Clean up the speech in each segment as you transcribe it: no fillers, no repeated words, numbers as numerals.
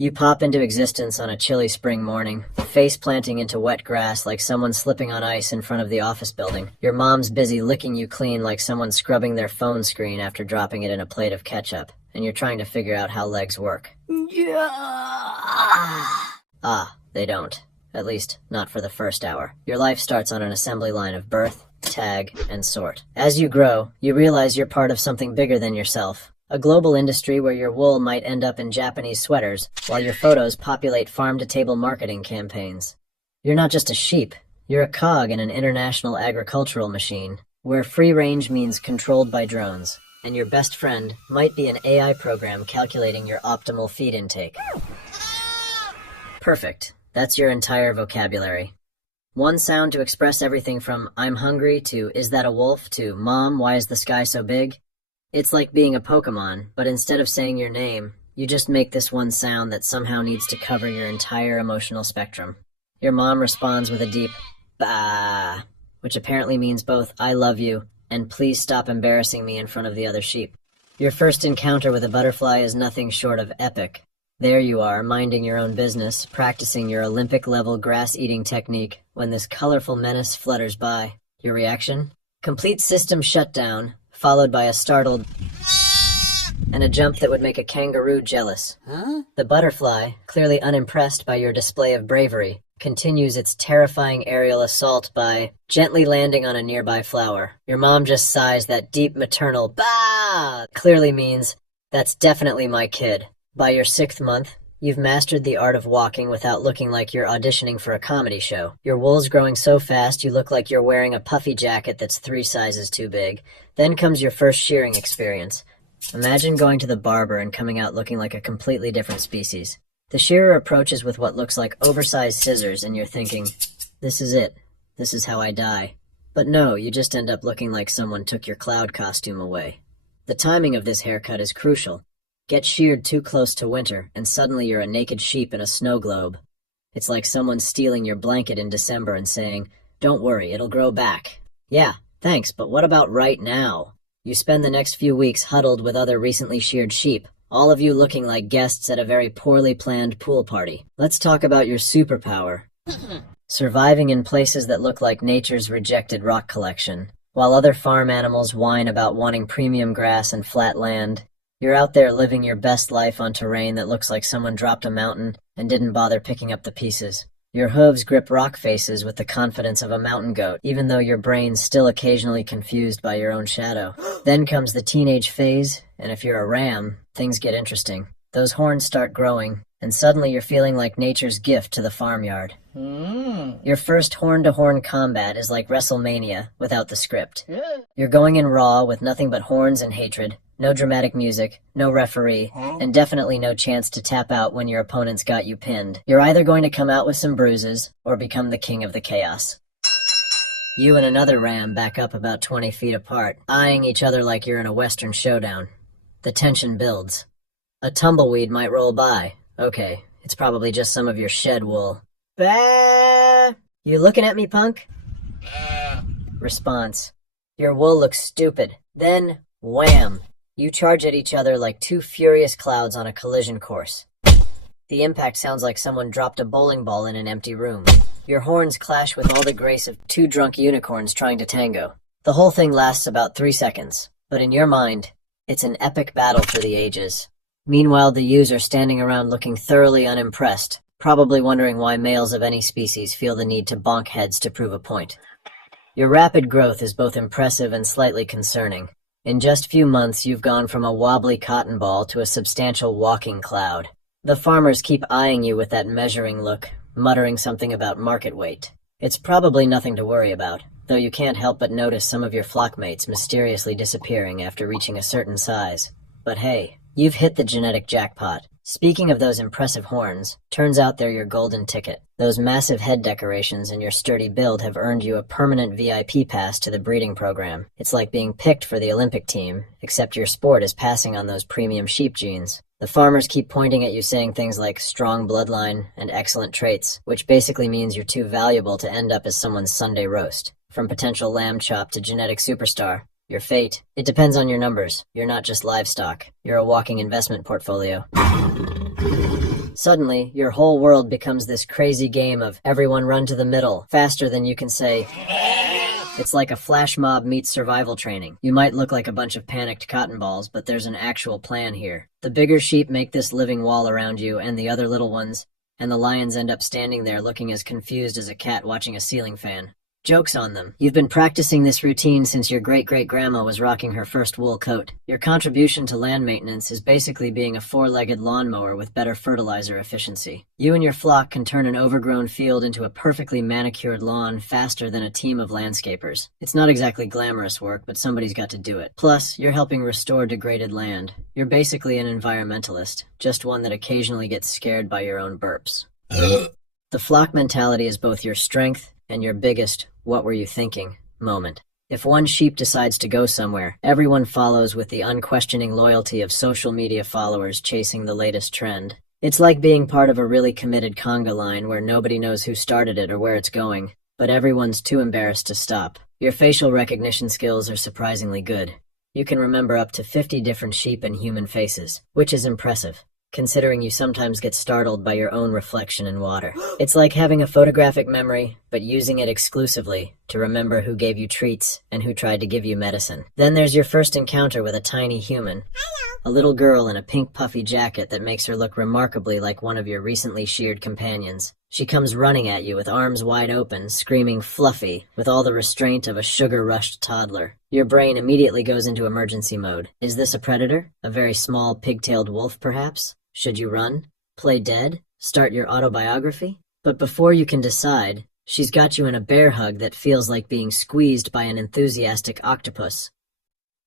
You pop into existence on a chilly spring morning, face planting into wet grass like someone slipping on ice in front of the office building. Your mom's busy licking you clean like someone scrubbing their phone screen after dropping it in a plate of ketchup, and you're trying to figure out how legs work. Ah, they don't. At least, not for the first hour. Your life starts on an assembly line of birth, tag, and sort. As you grow, you realize you're part of something bigger than yourself. A global industry where your wool might end up in Japanese sweaters, while your photos populate farm-to-table marketing campaigns. You're not just a sheep, you're a cog in an international agricultural machine, where free range means controlled by drones, and your best friend might be an AI program calculating your optimal feed intake. Perfect. That's your entire vocabulary. One sound to express everything from "I'm hungry" to "Is that a wolf?" to "Mom, why is the sky so big?" It's like being a Pokemon, but instead of saying your name, you just make this one sound that somehow needs to cover your entire emotional spectrum. Your mom responds with a deep "Bah," which apparently means both "I love you" and "Please stop embarrassing me in front of the other sheep." Your first encounter with a butterfly is nothing short of epic. There you are, minding your own business, practicing your Olympic-level grass-eating technique, when this colorful menace flutters by. Your reaction? Complete system shutdown, followed by a startled and a jump that would make a kangaroo jealous. Huh? The butterfly, clearly unimpressed by your display of bravery, continues its terrifying aerial assault by gently landing on a nearby flower. Your mom just sighs that deep maternal "Bah!" clearly means, "That's definitely my kid." By your 6th month, you've mastered the art of walking without looking like you're auditioning for a comedy show. Your wool's growing so fast you look like you're wearing a puffy jacket that's 3 sizes too big. Then comes your first shearing experience. Imagine going to the barber and coming out looking like a completely different species. The shearer approaches with what looks like oversized scissors, and you're thinking, "This is it. This is how I die." But no, you just end up looking like someone took your cloud costume away. The timing of this haircut is crucial. Get sheared too close to winter, and suddenly you're a naked sheep in a snow globe. It's like someone stealing your blanket in December and saying, "Don't worry, it'll grow back." Yeah, thanks, but what about right now? You spend the next few weeks huddled with other recently sheared sheep, all of you looking like guests at a very poorly planned pool party. Let's talk about your superpower. Surviving in places that look like nature's rejected rock collection. While other farm animals whine about wanting premium grass and flat land, you're out there living your best life on terrain that looks like someone dropped a mountain and didn't bother picking up the pieces. Your hooves grip rock faces with the confidence of a mountain goat, even though your brain's still occasionally confused by your own shadow. Then comes the teenage phase, and if you're a ram, things get interesting. Those horns start growing, and suddenly you're feeling like nature's gift to the farmyard. Your first horn-to-horn combat is like WrestleMania without the script. You're going in raw with nothing but horns and hatred. No dramatic music, no referee, and definitely no chance to tap out when your opponent's got you pinned. You're either going to come out with some bruises, or become the king of the chaos. You and another ram back up about 20 feet apart, eyeing each other like you're in a western showdown. The tension builds. A tumbleweed might roll by. Okay, it's probably just some of your shed wool. Bah! You looking at me, punk? Response. Your wool looks stupid. Then, wham! You charge at each other like 2 furious clouds on a collision course. The impact sounds like someone dropped a bowling ball in an empty room. Your horns clash with all the grace of 2 drunk unicorns trying to tango. The whole thing lasts about 3 seconds, but in your mind, it's an epic battle for the ages. Meanwhile, the ewes are standing around looking thoroughly unimpressed, probably wondering why males of any species feel the need to bonk heads to prove a point. Your rapid growth is both impressive and slightly concerning. In just few months, you've gone from a wobbly cotton ball to a substantial walking cloud. The farmers keep eyeing you with that measuring look, muttering something about market weight. It's probably nothing to worry about, though you can't help but notice some of your flockmates mysteriously disappearing after reaching a certain size. But hey, you've hit the genetic jackpot. Speaking of those impressive horns, turns out they're your golden ticket. Those massive head decorations and your sturdy build have earned you a permanent VIP pass to the breeding program. It's like being picked for the Olympic team, except your sport is passing on those premium sheep genes. The farmers keep pointing at you saying things like strong bloodline and excellent traits, which basically means you're too valuable to end up as someone's Sunday roast. From potential lamb chop to genetic superstar. Your fate, it depends on your numbers. You're not just livestock. You're a walking investment portfolio. Suddenly, your whole world becomes this crazy game of everyone run to the middle, faster than you can say. It's like a flash mob meets survival training. You might look like a bunch of panicked cotton balls, but there's an actual plan here. The bigger sheep make this living wall around you and the other little ones, and the lions end up standing there looking as confused as a cat watching a ceiling fan. Joke's on them. You've been practicing this routine since your great-great-grandma was rocking her first wool coat. Your contribution to land maintenance is basically being a four-legged lawnmower with better fertilizer efficiency. You and your flock can turn an overgrown field into a perfectly manicured lawn faster than a team of landscapers. It's not exactly glamorous work, but somebody's got to do it. Plus, you're helping restore degraded land. You're basically an environmentalist, just one that occasionally gets scared by your own burps. The flock mentality is both your strength and your biggest "what were you thinking" moment. If one sheep decides to go somewhere, everyone follows with the unquestioning loyalty of social media followers chasing the latest trend. It's like being part of a really committed conga line where nobody knows who started it or where it's going, but everyone's too embarrassed to stop. Your facial recognition skills are surprisingly good. You can remember up to 50 different sheep and human faces, which is impressive, considering you sometimes get startled by your own reflection in water. It's like having a photographic memory, but using it exclusively to remember who gave you treats and who tried to give you medicine. Then there's your first encounter with a tiny human. A little girl in a pink puffy jacket that makes her look remarkably like one of your recently sheared companions. She comes running at you with arms wide open, screaming fluffy, with all the restraint of a sugar-rushed toddler. Your brain immediately goes into emergency mode. Is this a predator? A very small pigtailed wolf, perhaps? Should you run? Play dead? Start your autobiography? But before you can decide, she's got you in a bear hug that feels like being squeezed by an enthusiastic octopus.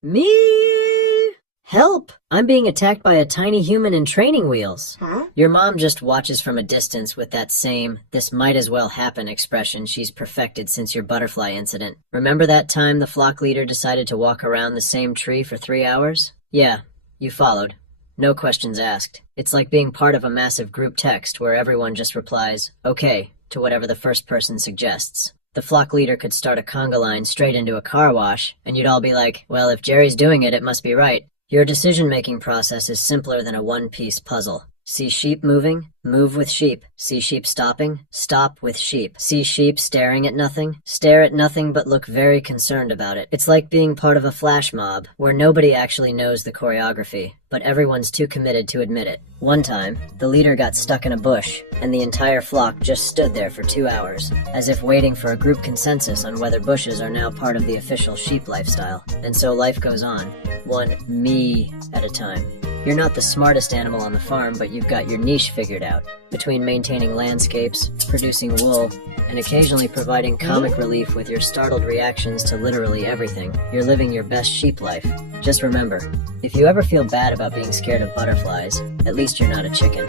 Me! Help! I'm being attacked by a tiny human in training wheels. Huh? Your mom just watches from a distance with that same "this might as well happen" expression she's perfected since your butterfly incident. Remember that time the flock leader decided to walk around the same tree for 3 hours? Yeah, you followed. No questions asked. It's like being part of a massive group text where everyone just replies, "Okay," to whatever the first person suggests. The flock leader could start a conga line straight into a car wash, and you'd all be like, "Well, if Jerry's doing it, it must be right." Your decision-making process is simpler than a one-piece puzzle. See sheep moving? Move with sheep. See sheep stopping? Stop with sheep. See sheep staring at nothing? Stare at nothing but look very concerned about it. It's like being part of a flash mob, where nobody actually knows the choreography, but everyone's too committed to admit it. One time, the leader got stuck in a bush, and the entire flock just stood there for 2 hours, as if waiting for a group consensus on whether bushes are now part of the official sheep lifestyle. And so life goes on, one me at a time. You're not the smartest animal on the farm, but you've got your niche figured out. Between maintaining landscapes, producing wool, and occasionally providing comic relief with your startled reactions to literally everything, you're living your best sheep life. Just remember, if you ever feel bad about being scared of butterflies, at least you're not a chicken.